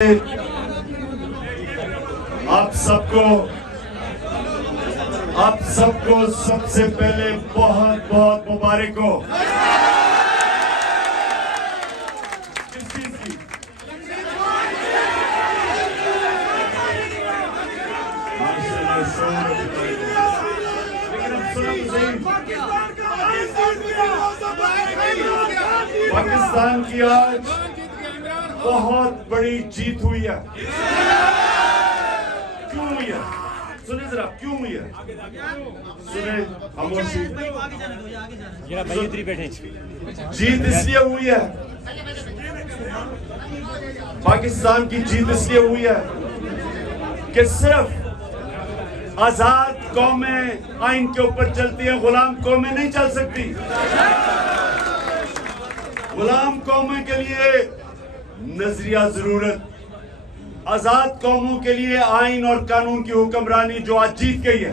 आप सबको सबसे पहले बहुत बहुत मुबारक हो। किस चीज की? लेकिन अब सुनो सही, पाकिस्तान की आज बहुत बड़ी जीत हुई है। क्यों हुई है? सुने जरा, क्यों हुई है? सुने खामोशी। जीत इसलिए हुई है, पाकिस्तान की जीत इसलिए हुई है कि सिर्फ आजाद कौमें आइन के ऊपर चलती है, गुलाम कौमें नहीं चल सकती। गुलाम कौमें के लिए नजरिया जरूरत, आजाद कौमों के लिए आइन और कानून की हुक्मरानी जो आज जीत गई है।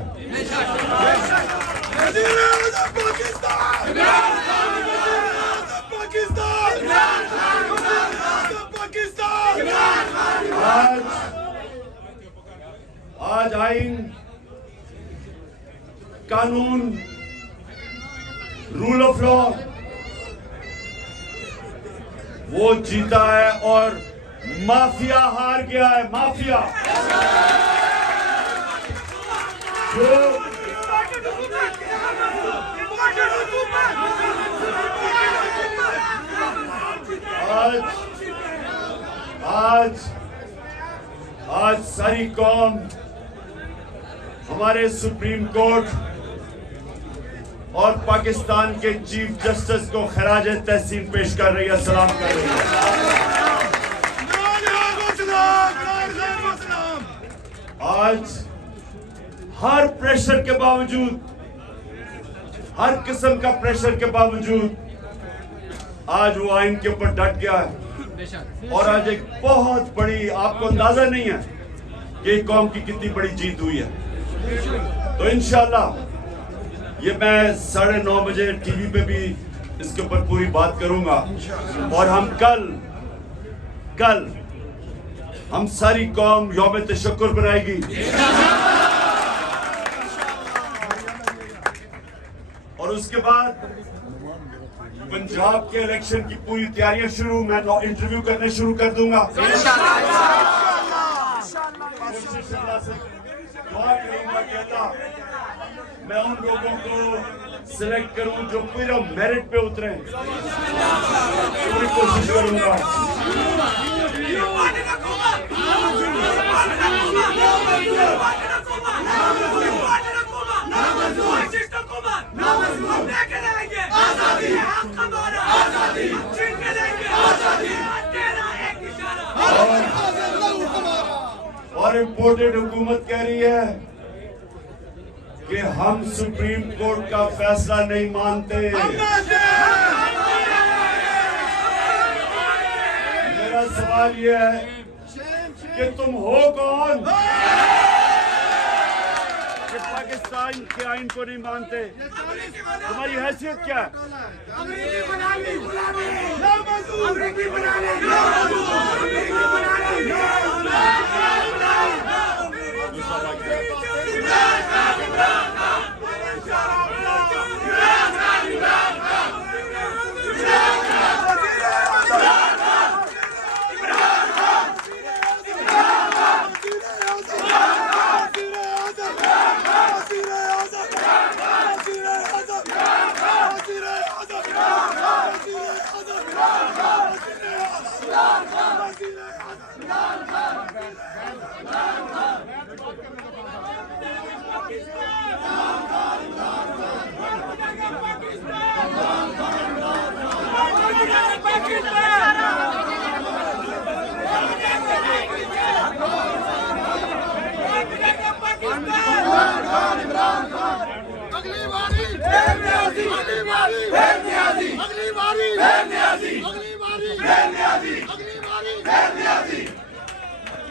आज आइन, कानून, रूल ऑफ लॉ वो जीता है और माफिया हार गया है। माफिया जो आज सारी कौम हमारे सुप्रीम कोर्ट और पाकिस्तान के चीफ जस्टिस को खराज तहसीन पेश कर रही है, सलाम कर रही है। आज हर प्रेशर के बावजूद, हर किस्म का प्रेशर के बावजूद आज वो आइन के ऊपर डट गया है। और आज एक बहुत बड़ी, आपको अंदाजा नहीं है कि कौम की कितनी बड़ी जीत हुई है। तो इंशाल्लाह ये मैं 9:30 बजे टीवी पे भी इसके ऊपर पूरी बात करूंगा। और हम कल हम सारी कौम यौम तशक्कुर बनाएगी। और उसके बाद पंजाब के इलेक्शन की पूरी तैयारियां शुरू, मैं इंटरव्यू करने शुरू कर दूंगा। मैं उन लोगों को सिलेक्ट करूं जो पूरा मेरिट पे उतरे, पूरी कोशिश करूंगा। और इम्पोर्टेड हुकूमत कह रही है कि हम सुप्रीम कोर्ट का फैसला नहीं मानते। मेरा सवाल यह है कि तुम हो कौन कि पाकिस्तान के आइन को नहीं मानते? तुम्हारी हैसियत क्या है?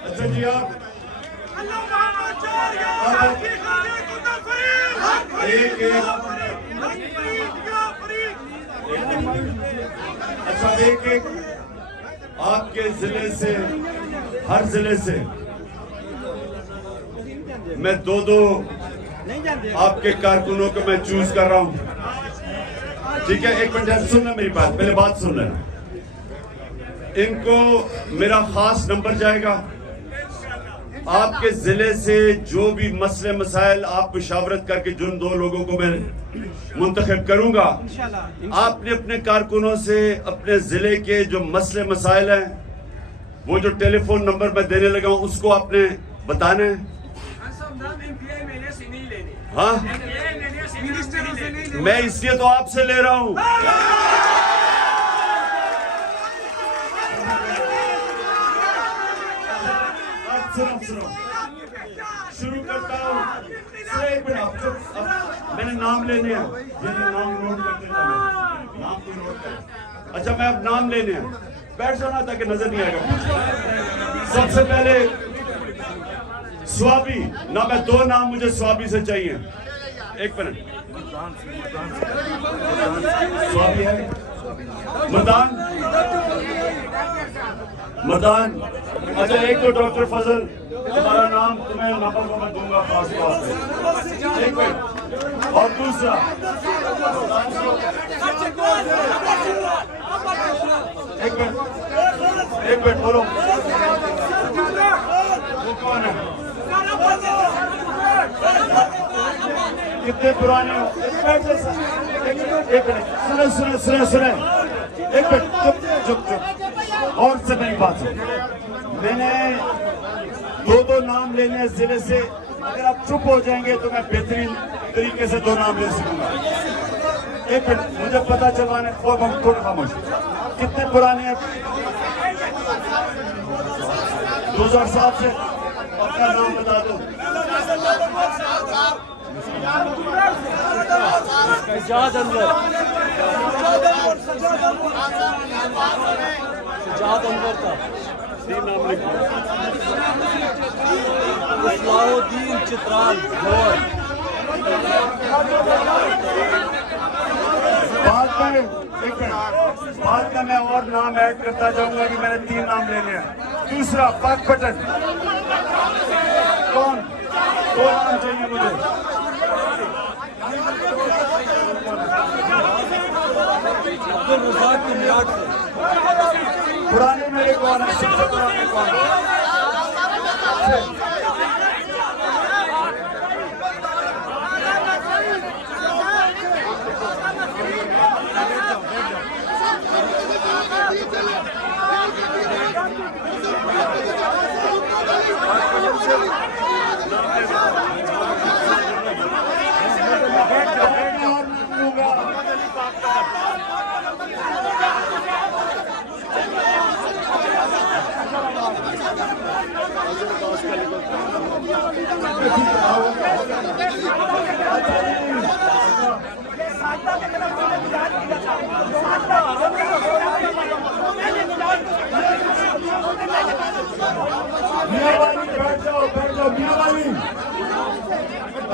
अच्छा जी, आप अच्छा एक आपके जिले से, हर जिले से मैं दो आपके कारकुनों को मैं चूज कर रहा हूं। ठीक है, एक मिनट सुनना मेरी बात, पहले बात सुन लेना। इनको मेरा खास नंबर जाएगा। आपके जिले से जो भी मसले मसाइल आप मुशावरत करके जिन 2 लोगों को मैं मुंतखब करूंगा, आपने अपने कारकुनों से अपने जिले के जो मसले मसाइल हैं, वो जो टेलीफोन नंबर मैं देने लगा हूं उसको आपने बताना है। हाँ, मैं इसलिए तो आपसे ले रहा हूं। सुनो, शुरू करता हूँ। एक मिनट, मैंने नाम लेने हैं, नाम नोट करते नाम कोई नोट कर। अच्छा, मैं अब नाम लेने हैं, बैठ जाना ताकि नजर नहीं आएगा। सबसे पहले स्वाबी ना, मैं 2 नाम मुझे स्वाबी से चाहिए। एक मिनट, स्वाबी है मदान। अच्छा, एक तो डॉक्टर फजल, तुम्हारा नाम तुम्हें नंबर को मैं दूंगा पास पे। एक मिनट, और दूसरा एक मिनट बोलो, वो कौन है? कितने पुराने हो? एक मिनट, सुने एक मिनट, चुप। और से मेरी बात सुन, मैंने 2 नाम लेने हैं जिले से। अगर आप चुप हो जाएंगे तो मैं बेहतरीन तरीके से 2 नाम ले सकूंगा। एक मिनट, मुझे पता चलवाने, थोड़ा खामोश। कितने पुराने हैं? 2007 से। अपना नाम बता दो। सजाद अनवर का 3 नाम लिखो। इस्लाउद्दीन चित्राल। बाद में मैं और नाम ऐड करता जाऊंगा कि मैंने 3 नाम लेने हैं। दूसरा पाक पटन, कौन? 2 नाम चाहिए मुझे। अब्दुल रज़ाक के मियाद पुराने मेरे कौन है? सबसे पुराने कौन है? बैठ जाओ मियाँवाली।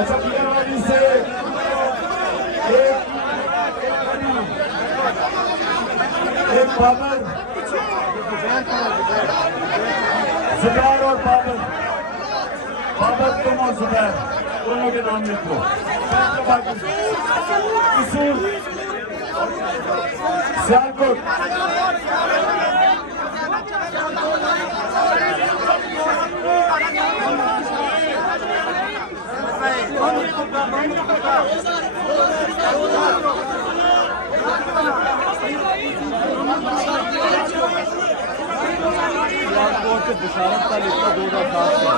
अच्छा, मियाँवाली से एक बाबर, जुबैर और बाबर तुम और जुबैर दोनों के नाम लिखो। सियालकोट, से बिशारत का लिखा 2007 का।